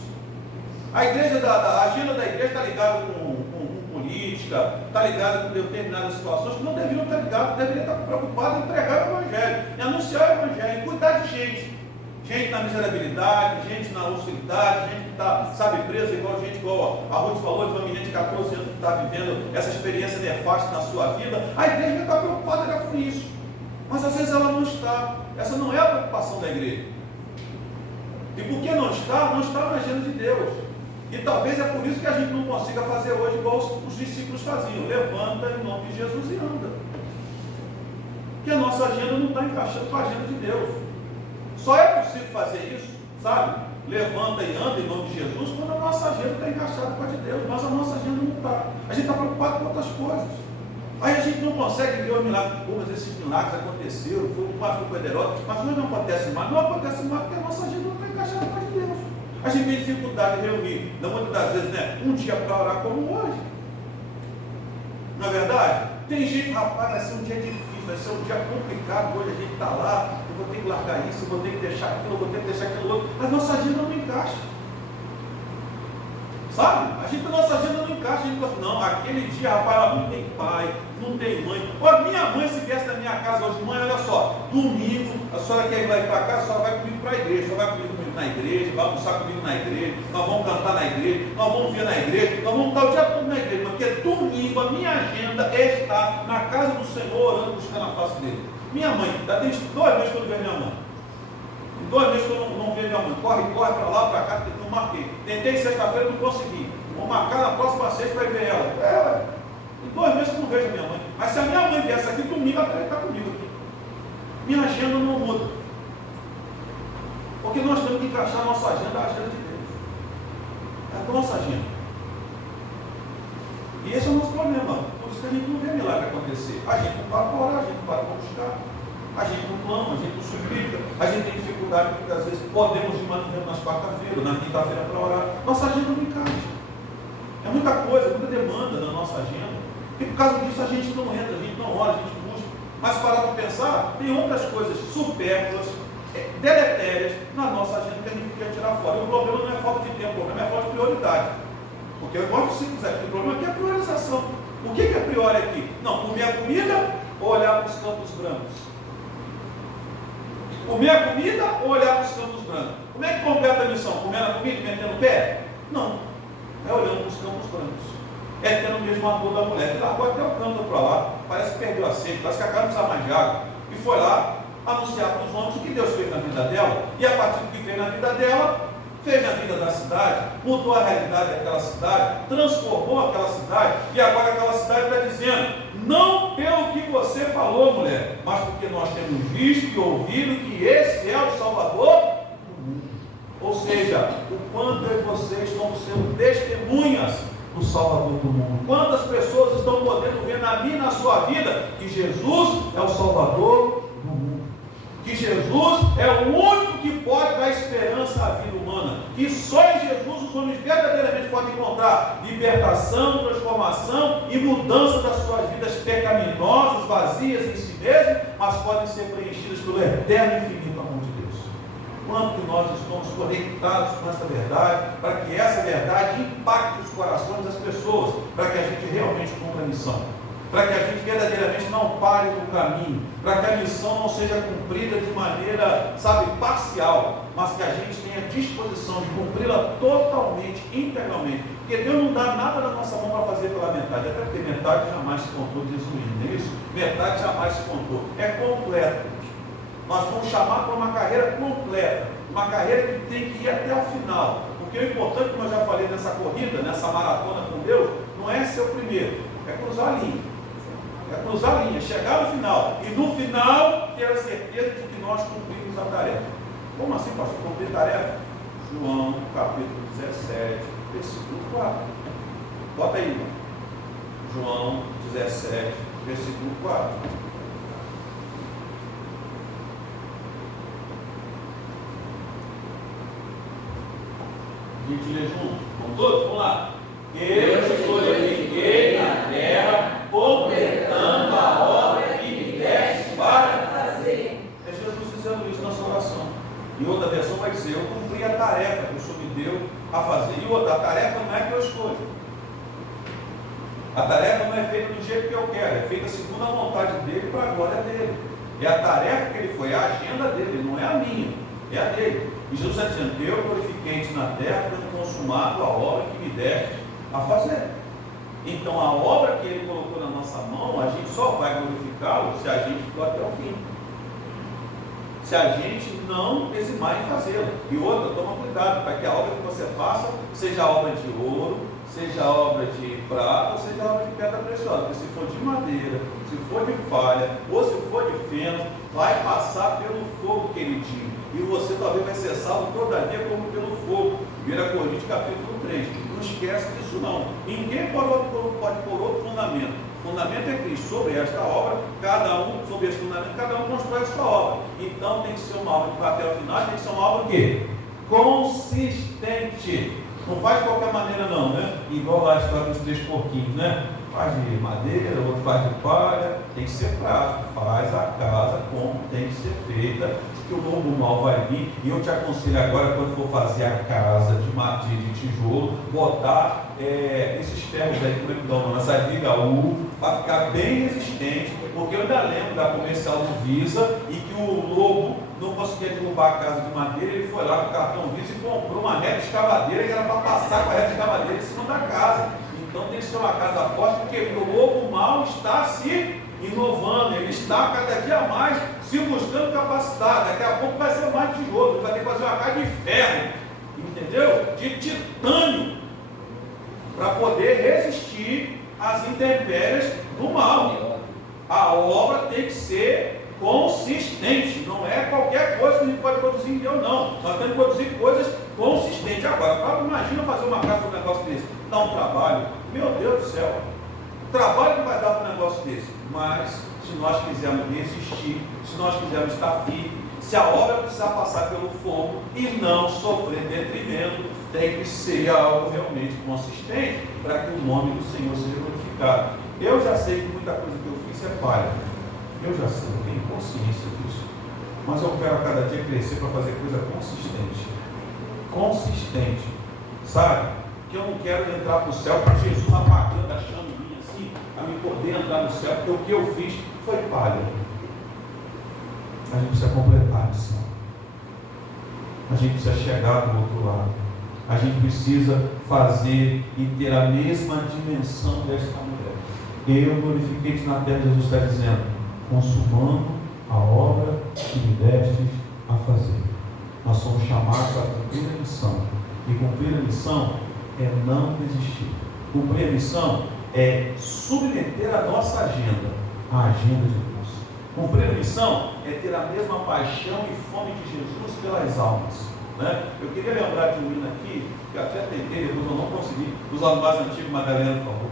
A agenda da igreja está ligada com política, está ligada com determinadas situações que não deveriam estar ligadas, deveriam estar preocupados em pregar o Evangelho, em anunciar o Evangelho, em cuidar de gente. Gente na miserabilidade, gente na hostilidade, gente que está, presa, igual a Ruth falou, de uma menina de 14 anos que está vivendo essa experiência nefasta na sua vida. A igreja vai estar preocupada com isso. Mas às vezes ela não está. Essa não é a preocupação da igreja. E por que não está? Não está na agenda de Deus. E talvez é por isso que a gente não consiga fazer hoje igual os discípulos faziam. Levanta em nome de Jesus e anda. Porque a nossa agenda não está encaixando com a agenda de Deus. Só é possível fazer isso, levanta e anda em nome de Jesus quando a nossa agenda está encaixada com a de Deus, mas a nossa agenda não está. A gente está preocupado com outras coisas. Aí a gente não consegue ver os milagres. Pô, mas esses milagres aconteceram, foi o pastor Pedrotti, mas hoje não acontece mais. Não acontece mais porque a nossa agenda não está encaixada com a de Deus. A gente tem dificuldade de reunir, não muitas das vezes, né? Um dia para orar como hoje. Não é verdade? Tem gente, rapaz, vai ser um dia difícil, vai ser um dia complicado, hoje a gente está lá, eu vou ter que largar isso, eu vou ter que deixar aquilo, eu vou ter que deixar aquilo outro. A nossa agenda não encaixa. Sabe? A nossa agenda não encaixa, a gente fala, não, aquele dia, rapaz, não tem pai, não tem mãe. Olha, minha mãe se viesse da minha casa hoje, mãe, olha só, domingo, a senhora quer ir lá para casa, a senhora vai comigo para a igreja, a senhora vai comigo na igreja, vai almoçar comigo na igreja, nós vamos cantar na igreja, nós vamos vir na igreja, nós vamos estar o dia todo na igreja, porque domingo a minha agenda é estar na casa do Senhor, orando, buscando a face dele. Minha mãe, já tem 2 meses que eu não vejo minha mãe. 2 meses que eu não vejo minha mãe. Corre para lá, para cá, não marquei. Tentei sexta-feira, não consegui. Vou marcar na próxima sexta para ver ela. Em 2 meses que eu não vejo minha mãe. Mas se a minha mãe viesse aqui domingo, ela está comigo aqui. Minha agenda não muda. Porque nós temos que encaixar a nossa agenda à agenda de Deus. É a nossa agenda. E esse é o nosso problema. Por isso que a gente não vê milagre acontecer. A gente não para para orar, a gente não para para buscar. A gente não clama, a gente não suplica, a gente tem dificuldade porque às vezes podemos ir manter nas quarta-feira, na quinta-feira para orar. Nossa agenda não encaixa. É muita coisa, muita demanda na nossa agenda. E por causa disso a gente não entra, a gente não ora, a gente busca. Mas parar para pensar, tem outras coisas supérfluas, deletérias na nossa agenda que a gente quer tirar fora. E o problema não é falta de tempo, o problema é falta de prioridade. Porque eu gosto simples aqui, o problema aqui é a priorização. O que é priori aqui? Não, comer a comida ou olhar para os campos brancos? Comer a comida ou olhar para os campos brancos? Como é que completa a missão? Comendo a comida e metendo o pé? Não. É olhando para os campos brancos. É tendo o mesmo amor da mulher. Ele largou até o canto para lá. Parece que perdeu a sede. Parece que a cara não precisa mais de água. E foi lá anunciar para os homens o que Deus fez na vida dela. E a partir do que fez na vida dela, fez na vida da cidade, mudou a realidade daquela cidade, transformou aquela cidade. E agora aquela cidade está dizendo: não pelo que você falou, mulher, mas porque nós temos visto e ouvido que esse é o Salvador do mundo. Ou seja, o quanto eu e vocês estamos sendo testemunhas do Salvador do mundo. Quantas pessoas estão podendo ver na minha e na sua vida que Jesus é o Salvador do mundo. Que Jesus é o único que pode dar esperança à vida humana. Que só em Jesus os homens verdadeiramente podem encontrar libertação, transformação e mudança das suas vidas pecaminosas, vazias em si mesmas, mas podem ser preenchidas pelo eterno e infinito amor de Deus. Quanto que nós estamos conectados com essa verdade, para que essa verdade impacte os corações das pessoas, para que a gente realmente cumpra a missão. Para que a gente verdadeiramente não pare no caminho, para que a missão não seja cumprida de maneira, parcial, mas que a gente tenha disposição de cumpri-la totalmente, integralmente. Porque Deus não dá nada na nossa mão para fazer pela metade, até porque metade jamais se contou, diz o hino, não é isso? Metade jamais se contou, é completo. Nós vamos chamar para uma carreira completa, uma carreira que tem que ir até o final. Porque o importante, como eu já falei nessa corrida, nessa maratona com Deus, não é ser o primeiro, é cruzar a linha. É cruzar a linha, chegar no final. E no final, ter a certeza de que nós cumprimos a tarefa. Como assim, pastor? Cumprir tarefa? João, capítulo 17, versículo 4. Bota aí, irmão. João 17, versículo 4. A gente lê junto. Vamos todos? Vamos lá. Eu te glorifiquei na terra, completando a obra que me deste para fazer. É Jesus dizendo isso na sua oração. Em outra versão vai dizer: eu cumpri a tarefa que o Senhor me deu a fazer. E outra, a tarefa não é que eu escolho. A tarefa não é feita do jeito que eu quero, é feita segundo a vontade dele para a glória dele. É a tarefa que ele foi, é a agenda dele, não é a minha, é a dele. E Jesus está dizendo: eu glorifiquei-te na terra, tendo consumado a obra que me deste a fazer. Então a obra que ele colocou na nossa mão, a gente só vai glorificá-lo se a gente for até o fim, se a gente não eximar em fazê-la. E outra, toma cuidado para que a obra que você faça seja obra de ouro, seja obra de prata ou seja obra de pedra preciosa. Porque se for de madeira, se for de falha ou se for de feno, vai passar pelo fogo, queridinho. e você talvez vai ser salvo todavia como pelo fogo. 1 Coríntios capítulo 3. Não esquece disso não. Ninguém pode pôr outro fundamento. O fundamento é Cristo. Sobre esta obra, sobre esse fundamento, cada um constrói a sua obra. Então tem que ser uma obra que vai até o final, tem que ser uma obra o quê? Consistente. Não faz de qualquer maneira não, né? Igual lá a história dos 3 porquinhos, né? Faz de madeira, outro faz de palha. Tem que ser prático. Faz a casa como tem que ser feita, que o lobo mal vai vir. E eu te aconselho agora, quando for fazer a casa de tijolo, botar esses ferros aí, como é que dá o nome? Essa viga U, para ficar bem resistente, porque eu ainda lembro da comercial do Visa e que o lobo não conseguia derrubar a casa de madeira. Ele foi lá com o cartão Visa e comprou uma reta escavadeira que era para passar com a reta escavadeira em cima da casa. Então tem que ser uma casa forte, porque o lobo mal está se inovando, ele está cada dia mais se buscando capacidade. Daqui a pouco vai ser mais tijolo, vai ter que fazer uma casa de ferro, entendeu? De titânio, para poder resistir às intempéries do mal. A obra tem que ser consistente, não é qualquer coisa que a gente pode produzir em Deus, não. Nós temos que produzir coisas consistentes. Agora, imagina fazer uma casa de um negócio desse, dá um trabalho, meu Deus do céu, o trabalho que vai dar para um negócio desse. Mas, se nós quisermos resistir, se nós quisermos estar firmes, se a obra precisar passar pelo fogo e não sofrer detrimento, tem que ser algo realmente consistente para que o nome do Senhor seja glorificado. Eu já sei que muita coisa que eu fiz é palha. Eu já sei, eu tenho consciência disso. Mas eu quero a cada dia crescer para fazer coisa consistente. Consistente. Sabe? Que eu não quero entrar para o céu com Jesus apagando a chama em mim assim, a me poder entrar no céu, porque o que eu fiz foi palha. A gente precisa completar a missão. A gente precisa chegar do outro lado. A gente precisa fazer e ter a mesma dimensão desta mulher. Eu glorifiquei-te na terra, Jesus está dizendo, consumando a obra que me destes a fazer. Nós somos chamados a cumprir a missão. E cumprir a missão é não desistir. Cumprir a missão é submeter a nossa agenda à agenda de Deus. Cumprir a missão é ter a mesma paixão e fome de Jesus pelas almas. Né? Eu queria lembrar de um hino aqui, que até tentei, depois eu não consegui. Os alunos mais antigos, Madalena, por favor.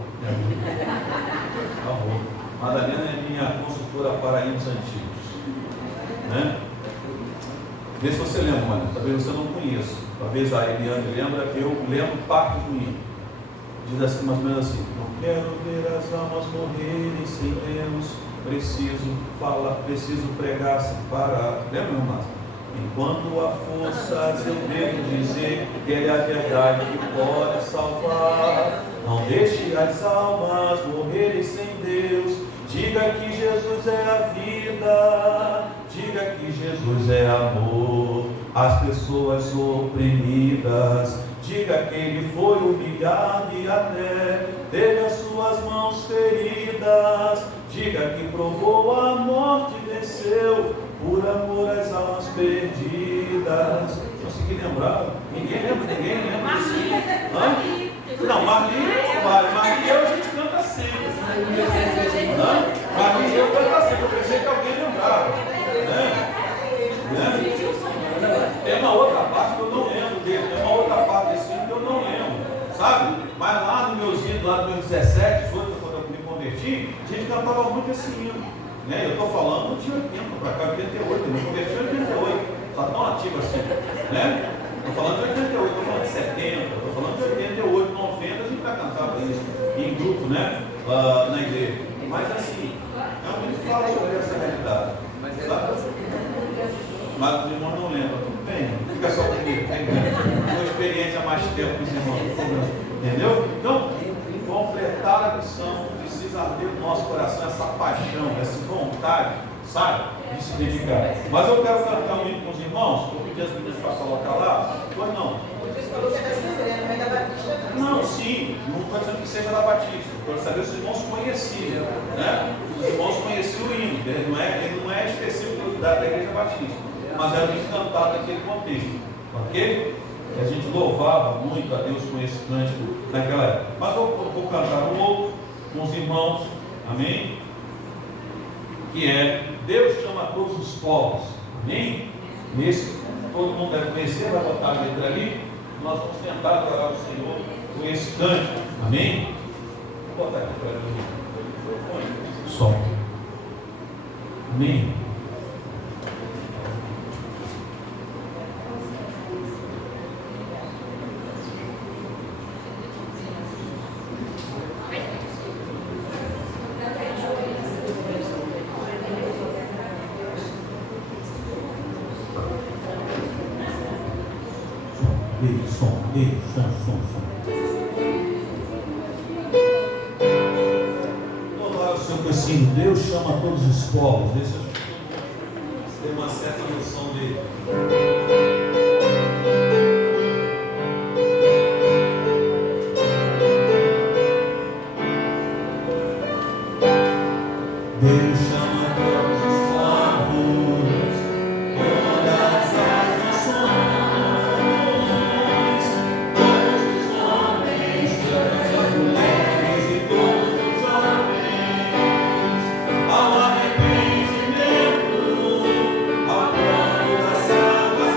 Por favor. Madalena é minha consultora para hinos antigos. Né? Vê se você lembra, mano. Talvez você não conheça. Talvez a Eliane lembra, eu lembro parte do hino. Diz assim, mais ou menos assim: não quero ver as almas morrerem sem Deus, preciso pregar sem parar. Lembra, irmão Márcio? Enquanto há forças, eu devo dizer que Ele é a verdade que pode salvar. Não deixe as almas morrerem sem Deus. Diga que Jesus é a vida. Diga que Jesus é amor. As pessoas oprimidas. Diga que Ele foi humilhado e até teve as suas mãos feridas. Diga que provou a morte e venceu por amor às almas perdidas. Consegui lembrar? Ninguém lembra? Não, Marli eu a gente canta sempre. Marli eu canta sempre. Eu pensei que alguém lembrava. Tem uma outra parte que eu não lembro dele. Tem uma outra parte desse hino que eu não lembro. Sabe? Mas lá no meus hinos, lá no meu 17, 18, quando eu me converti, a gente cantava muito esse hino. Né? Eu estou falando de 80 para cá, 88, eu me converti em 88, só tão ativo assim, né? Estou falando de 88, estou falando de 70, estou falando de 88, 90, a gente vai cantar para isso, em grupo, né? Na igreja. Mas assim, realmente fala sobre essa realidade. Mas os irmãos não lembram, tudo bem, fica só comigo, estou experiente há mais tempo com os irmãos, entendeu? Então, completar a missão precisa ter no nosso coração essa paixão, essa vontade, sabe, de se dedicar. Mas eu quero cantar um hino com os irmãos, eu pedi as meninas para colocar lá. Pois não. Você falou que é da Assembleia, não é da Batista, não. Não, sim, não estou dizendo que seja da Batista. Eu quero saber se os irmãos conheciam, né? Os irmãos conheciam o hino, ele não é específico da Igreja Batista, mas era muito cantado naquele contexto, ok? A gente louvava muito a Deus com esse cântico naquela época. Mas eu vou cantar um outro com os irmãos, amém? Que é Deus chama todos os povos, amém? Esse todo mundo deve conhecer, vai botar a letra ali. Nós vamos tentar adorar o Senhor com esse cântico. Amém? Vou botar aqui para mim o microfone. Som. Amém? Som. Louvar o Senhor com esse hino. Deus chama todos os povos. Deixa eu ter uma certa noção dele. Deus chama todos os povos, todas as nações, todos os homens, todas as mulheres e todos os jovens, ao arrependimento, ao plano da salvação.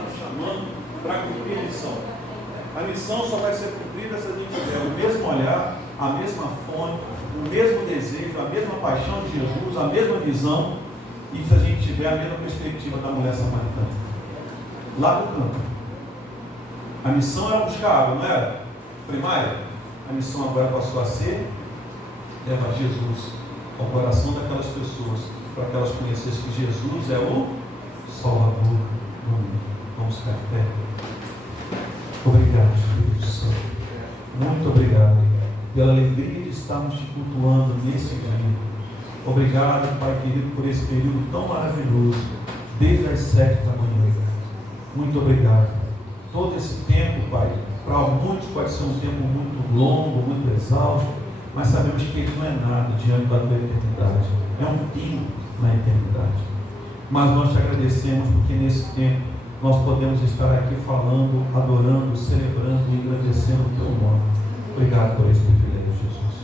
nos chamando para cumprir a missão. A missão só vai ser cumprida se a gente tiver o mesmo olhar, a mesma fome, o mesmo desejo, a mesma paixão de Jesus, a mesma visão, e se a gente tiver a mesma perspectiva da mulher samaritana. Lá no campo. A missão era buscar água, não era? Primária. A missão agora passou a ser levar Jesus ao coração daquelas pessoas, para que elas conhecessem que Jesus é o Salvador do mundo. Vamos ficar de pé. Obrigado, Espírito Santo. Muito obrigado pela alegria de estarmos te cultuando nesse dia. Obrigado, Pai querido, por esse período tão maravilhoso, desde as 7 da manhã. Muito obrigado. Todo esse tempo, Pai, para muitos pode ser um tempo muito longo, muito exausto, mas sabemos que ele não é nada diante da tua eternidade. É um pingo na eternidade. Mas nós te agradecemos porque nesse tempo nós podemos estar aqui falando, adorando, celebrando e engrandecendo o teu nome. Obrigado por esse privilégio, Jesus.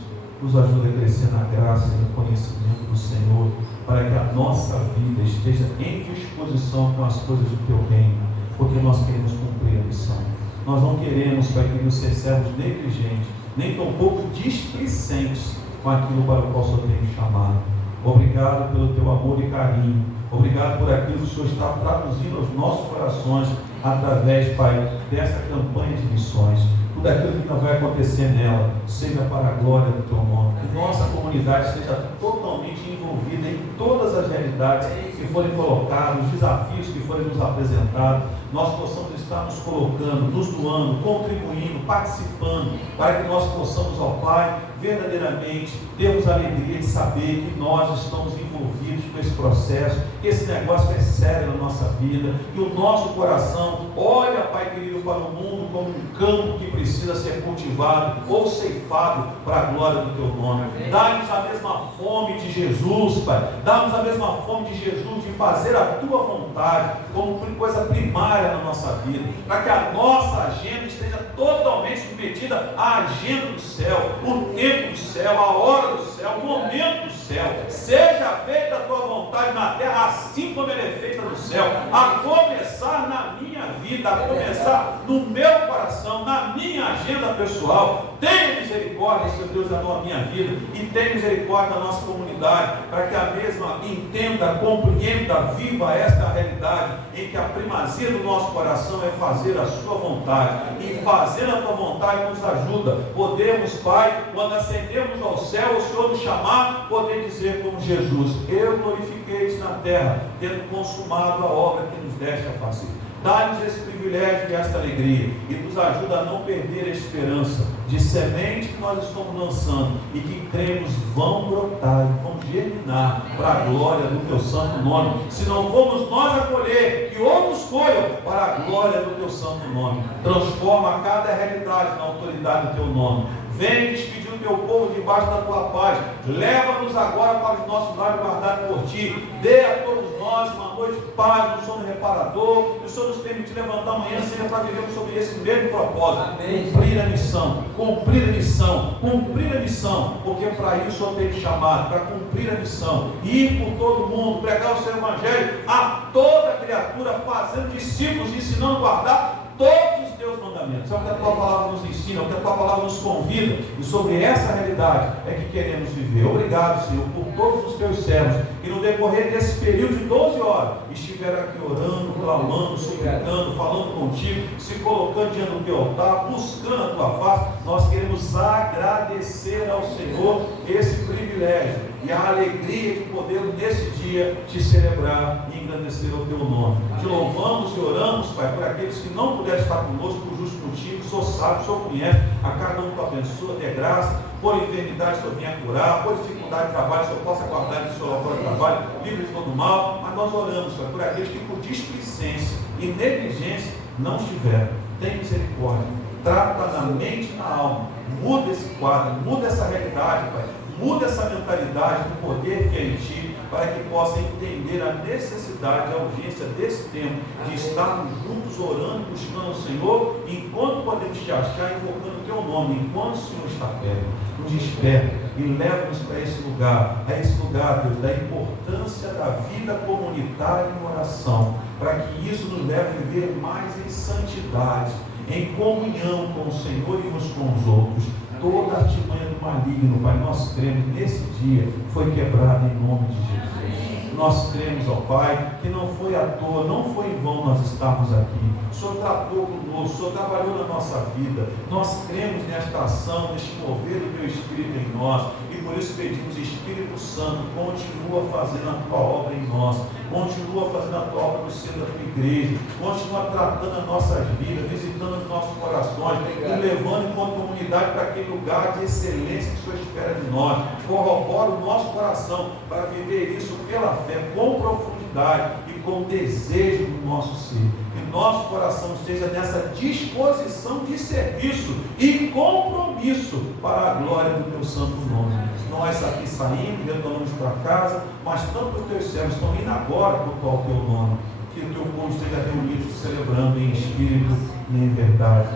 Nos ajuda a crescer na graça e no conhecimento do Senhor, para que a nossa vida esteja em disposição com as coisas do teu reino, porque nós queremos cumprir a missão. Nós não queremos, Pai querido, ser servos negligentes, nem tampouco displicentes com aquilo para o qual o Senhor tem nos chamado. Obrigado pelo teu amor e carinho. Obrigado por aquilo que o Senhor está traduzindo aos nossos corações através, Pai, dessa campanha de missões. Tudo aquilo que não vai acontecer nela, seja para a glória do teu nome. Que nossa comunidade seja totalmente envolvida em todas as realidades que forem colocadas, os desafios que forem nos apresentados. Nós possamos estar nos colocando, nos doando, contribuindo, participando, para que nós possamos, ó Pai, verdadeiramente termos a alegria de saber que nós estamos envolvidos com esse processo, que esse negócio é sério na nossa vida, que o nosso coração olha, Pai querido, para o mundo como um campo que precisa ser cultivado ou ceifado para a glória do teu nome. Dá-nos a mesma fome de Jesus, Pai. Dá-nos a mesma fome de Jesus de fazer a tua vontade como coisa primária na nossa vida, para que a nossa agenda esteja totalmente submetida à agenda do céu, o tempo do céu, a hora do céu, o momento do céu. Seja feita a tua vontade na terra, assim como ela é feita no céu, a começar na minha vida, a começar no meu coração, na minha agenda pessoal. Tenha misericórdia, Senhor Deus, da minha vida, e tenha misericórdia da nossa comunidade, para que a mesma entenda, compreenda, viva esta realidade, em que a primazia do nosso coração é fazer a sua vontade, e fazer a tua vontade nos ajuda. Podemos, Pai, quando ascendemos ao céu, o Senhor nos chamar, poder dizer como Jesus: eu glorifiquei-te na terra, tendo consumado a obra que nos deste a fazer. Dá-nos esse privilégio e esta alegria, e nos ajuda a não perder a esperança de semente que nós estamos lançando, e que cremos vão brotar, vão germinar para a glória do teu santo nome. Se não formos nós a colher, que outros colham para a glória do teu santo nome. Transforma cada realidade na autoridade do teu nome. Vem despedir o teu povo debaixo da tua paz. Leva-nos agora para os nossos lares guardados por ti. Dê a todos nós uma noite de paz, um sono reparador. Que o Senhor nos permite levantar amanhã, seja para vivermos sobre esse mesmo propósito. Amém. Cumprir a missão, cumprir a missão, cumprir a missão. Porque para isso o Senhor tem te chamado, para cumprir a missão. Ir por todo mundo, pregar o seu evangelho a toda criatura, fazendo discípulos, ensinando a guardar todos os teus mandamentos. É o que a tua palavra nos ensina, é o que a tua palavra nos convida, e sobre essa realidade é que queremos viver. Obrigado, Senhor, por todos os teus servos que no decorrer desse período de 12 horas estiveram aqui orando, clamando, suplicando, falando contigo, se colocando diante do teu altar, buscando a tua face. Nós queremos agradecer ao Senhor esse privilégio e a alegria de poder nesse dia te celebrar e engrandecer o teu nome. Te louvamos e oramos, Pai, por aqueles que não puderam estar conosco, por justo motivo. O Senhor sabe, o Senhor conhece, a cada um tu abençoa, dê graça. Por enfermidade o Senhor venha curar, por dificuldade de trabalho o Senhor possa guardar de seu local de trabalho, livre de todo mal. Mas nós oramos, Pai, por aqueles que por displicência e negligência não estiveram. Tem misericórdia, trata na mente e na alma, muda esse quadro, muda essa realidade, Pai. Muda essa mentalidade do poder que é em ti, para que possa entender a necessidade, a urgência desse tempo, de estarmos juntos orando, buscando o Senhor, enquanto podemos te achar, invocando o teu nome, enquanto o Senhor está perto. Nos desperta e leva-nos para esse lugar, Deus, da importância da vida comunitária em oração. para que isso nos leve a viver mais em santidade, em comunhão com o Senhor e uns com os outros. Toda artimanha do maligno, Pai, nós cremos nesse dia, foi quebrada em nome de Jesus. Nós cremos, ó Pai, que não foi à toa, não foi em vão nós estarmos aqui. O Senhor tratou conosco, o Senhor trabalhou na nossa vida. Nós cremos nesta ação, neste mover do Teu Espírito em nós. E por isso pedimos, Espírito Santo, continua fazendo a Tua obra em nós. Continua fazendo a Tua obra no seio da Tua igreja. Continua tratando as nossas vidas, visitando os nossos corações, e levando enquanto comunidade para aquele lugar de excelência que o Senhor espera de nós. Corrobora o nosso coração para viver isso pela fé, com profundidade e com desejo do nosso ser. Que nosso coração esteja nessa disposição de serviço e compromisso para a glória do Teu santo nome. Nós aqui saímos, retornamos para casa, mas tanto os Teus servos estão indo agora para o Teu nome. Que o Teu povo esteja reunido, celebrando em espírito e em verdade.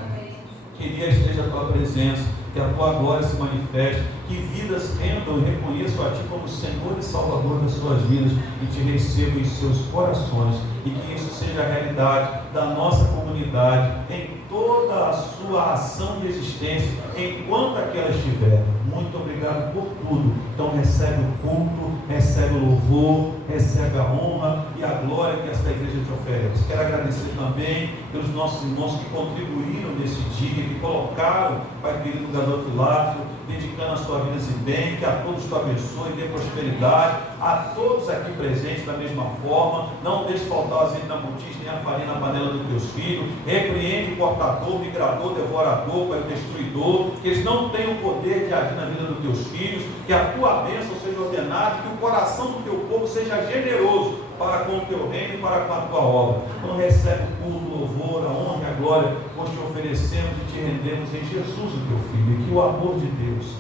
Que dia esteja a Tua presença, que a Tua glória se manifeste, que vidas rendam e reconheçam a Ti como Senhor e Salvador das suas vidas e Te recebam em seus corações, e que isso seja a realidade da nossa comunidade em toda a sua ação de existência, enquanto aqui ela estiver. Muito obrigado por tudo. Então recebe o culto, recebe o louvor, recebe a honra e a glória que esta igreja te oferece. Quero agradecer também pelos nossos irmãos que contribuíram nesse dia, que colocaram, Pai querido, o garoto Lázaro, dedicando a sua vida em bem. Que a todos te abençoe, dê prosperidade, a todos aqui presentes da mesma forma. Não deixe faltar o azeite na botija, nem a farinha na panela dos teus filhos. Repreende o cortador, migrador, devorador, Pai, o destruidor, que eles não tenham o poder de agir na vida dos teus filhos. Que a tua bênção seja ordenada, que o coração do teu povo seja generoso para com o teu reino e para com a tua obra. Então recebe o culto, o louvor, a honra e a glória, pois te oferecemos e te rendemos em Jesus, o teu Filho. E que o amor de Deus,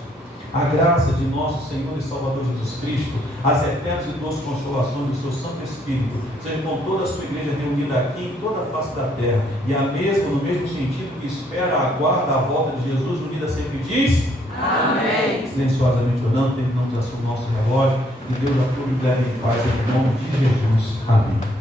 a graça de nosso Senhor e Salvador Jesus Cristo, as eternas e doces consolações do seu Santo Espírito, seja com toda a sua igreja reunida aqui em toda a face da terra, e a mesma, no mesmo sentido que espera, aguarda a volta de Jesus, unida sempre diz: amém. Silenciosamente orando, terminamos assim o nosso relógio, e Deus a todos leve em paz, em nome de Jesus. Amém.